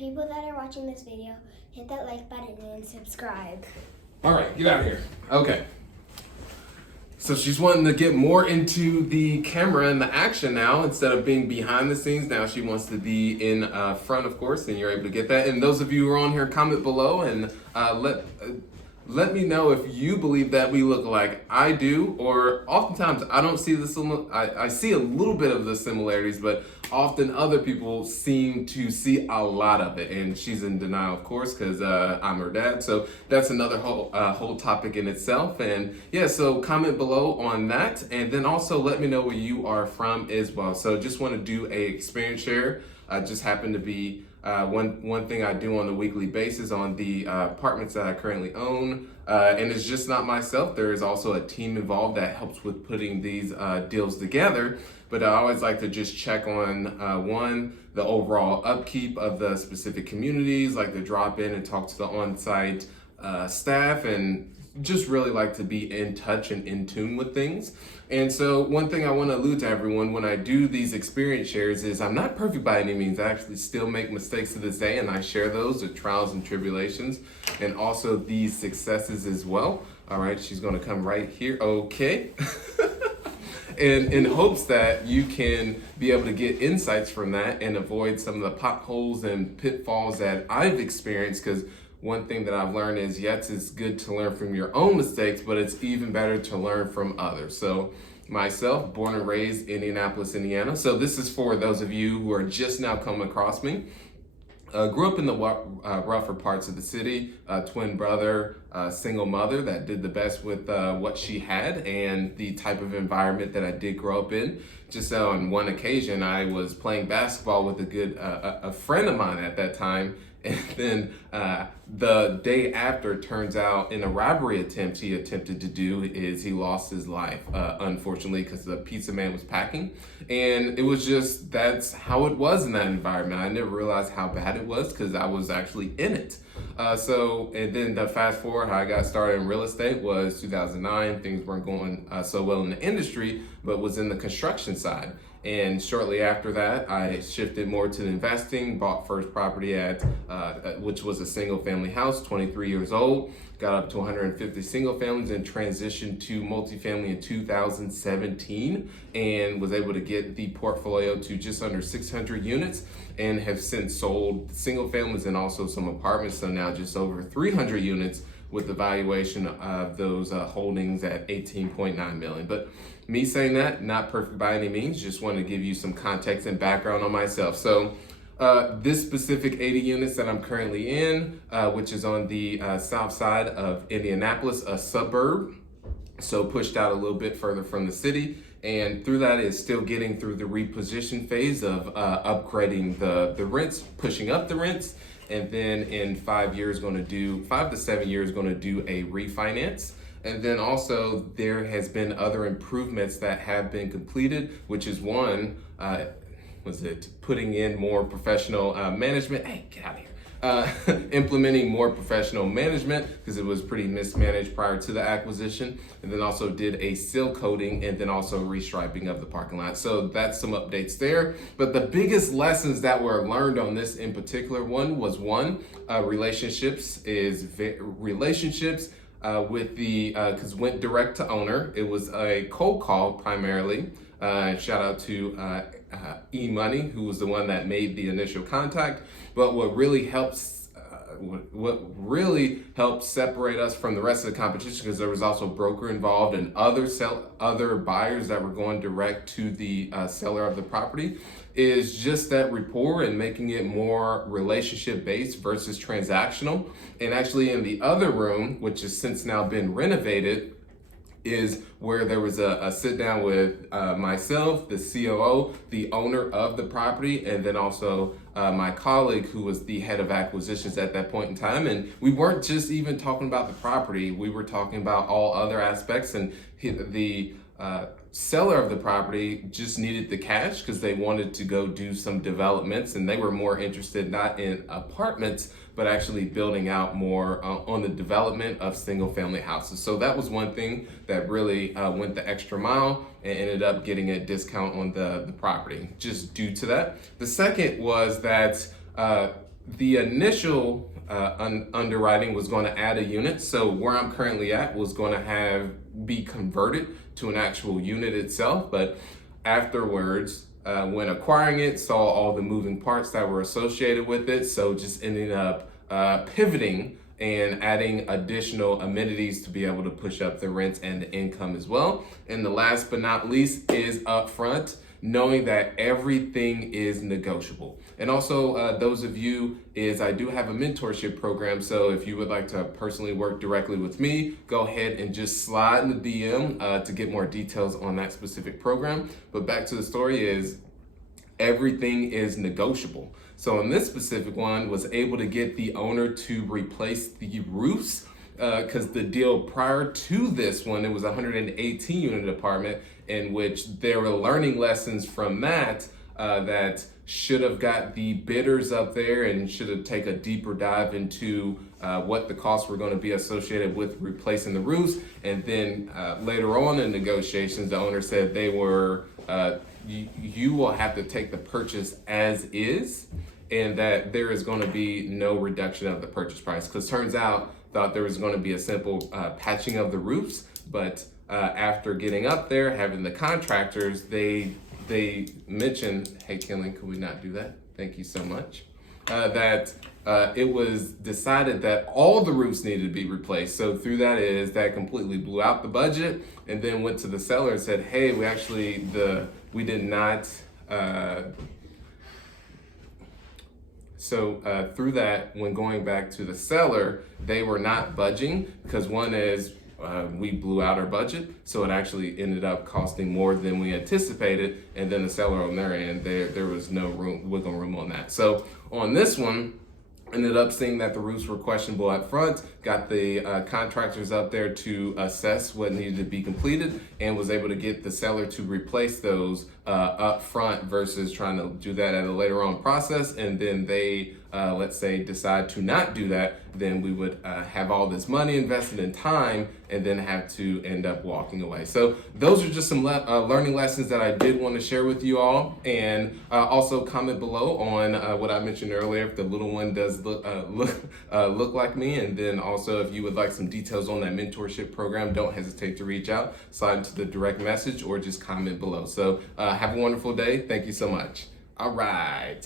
people that are watching this video, hit that like button and subscribe. All right, get out of here. Okay. So she's wanting to get more into the camera and the action now instead of being behind the scenes. Now she wants to be in front, of course, and you're able to get that. And those of you who are on here, comment below and let me know if you believe that we look like I do, or oftentimes I don't see I see a little bit of the similarities, but often other people seem to see a lot of it. And she's in denial, of course, because I'm her dad. So that's another whole topic in itself. And yeah, so comment below on that. And then also let me know where you are from as well. So just want to do a experience share. Just happened to be one thing I do on a weekly basis on the apartments that I currently own. And it's just not myself. There is also a team involved that helps with putting these deals together. But I always like to just check on the overall upkeep of the specific communities, like to drop in and talk to the on-site staff, and just really like to be in touch and in tune with things. And so one thing I want to allude to everyone when I do these experience shares is I'm not perfect by any means. I actually still make mistakes to this day, and I share those, the trials and tribulations, and also these successes as well. All right, she's going to come right here. Okay. And in hopes that you can be able to get insights from that and avoid some of the potholes and pitfalls that I've experienced. Because one thing that I've learned is, yes, it's good to learn from your own mistakes, but it's even better to learn from others. So myself, born and raised Indianapolis, Indiana. So this is for those of you who are just now coming across me. Grew up in the rougher parts of the city, twin brother, single mother that did the best with what she had and the type of environment that I did grow up in. Just on one occasion, I was playing basketball with a friend of mine at that time. And then the day after, turns out in a robbery attempt he attempted to do is he lost his life, unfortunately, because the pizza man was packing. And it was just, that's how it was in that environment. I never realized how bad it was because I was actually in it. And then the fast forward, how I got started in real estate was 2009. Things weren't going so well in the industry, but was in the construction side. And shortly after that, I shifted more to investing, bought first property which was a single family house, 23 years old, got up to 150 single families and transitioned to multifamily in 2017 and was able to get the portfolio to just under 600 units and have since sold single families and also some apartments. So now just over 300 units with the valuation of those holdings at $18.9 million. But me saying that, not perfect by any means, just want to give you some context and background on myself. So this specific 80 units that I'm currently in, which is on the south side of Indianapolis, a suburb, so pushed out a little bit further from the city. And through that is still getting through the reposition phase of upgrading the rents, pushing up the rents. And then in 5 to 7 years, going to do a refinance. And then also there has been other improvements that have been completed, which is one, putting in more professional management. Hey, get out of here. Implementing more professional management because it was pretty mismanaged prior to the acquisition. And then also did a seal coating and then also restriping of the parking lot. So that's some updates there. But the biggest lessons that were learned on this in particular one was relationships with the, because went direct to owner. It was a cold call primarily. Shout out to E-Money, who was the one that made the initial contact. But what really helps separate us from the rest of the competition, because there was also a broker involved and other buyers that were going direct to the seller of the property, is just that rapport and making it more relationship based versus transactional. And actually in the other room, which has since now been renovated, is where there was a sit down with myself, the COO, the owner of the property, and then also my colleague who was the head of acquisitions at that point in time. And we weren't just even talking about the property, we were talking about all other aspects. And the seller of the property just needed the cash because they wanted to go do some developments, and they were more interested not in apartments but actually building out more on the development of single family houses. So that was one thing that really went the extra mile and ended up getting a discount on the property just due to that. The second was that the initial underwriting was going to add a unit. So where I'm currently at was going to be converted to an actual unit itself. But afterwards, when acquiring it, saw all the moving parts that were associated with it. So just ended up pivoting and adding additional amenities to be able to push up the rent and the income as well. And the last but not least is upfront, knowing that everything is negotiable. And also those of you I do have a mentorship program. So if you would like to personally work directly with me, go ahead and just slide in the DM to get more details on that specific program. But back to the story is everything is negotiable. So in this specific one, was able to get the owner to replace the roofs because the deal prior to this one, it was a 118 unit apartment in which there were learning lessons from that that should have got the bidders up there and should have taken a deeper dive into what the costs were going to be associated with replacing the roofs. And then later on in negotiations, the owner said they were, you will have to take the purchase as is, and that there is going to be no reduction of the purchase price. Because turns out, thought there was going to be a simple patching of the roofs, but after getting up there, having the contractors, they mentioned, hey, Kenley, could we not do that? Thank you so much. That it was decided that all the roofs needed to be replaced. So through that completely blew out the budget, and then went to the seller and said, hey, we did not. So through that, when going back to the seller, they were not budging because one is we blew out our budget, so it actually ended up costing more than we anticipated. And then the seller on their end, there was no wiggle room on that. So on this one, ended up seeing that the roofs were questionable up front, got the contractors up there to assess what needed to be completed, and was able to get the seller to replace those up front versus trying to do that at a later on process. And then they, let's say, decide to not do that, then we would have all this money invested in time and then have to end up walking away. So those are just some learning lessons that I did want to share with you all. And also comment below on what I mentioned earlier, if the little one does look like me. And then also, if you would like some details on that mentorship program, don't hesitate to reach out, slide into the direct message, or just comment below. So have a wonderful day. Thank you so much. All right.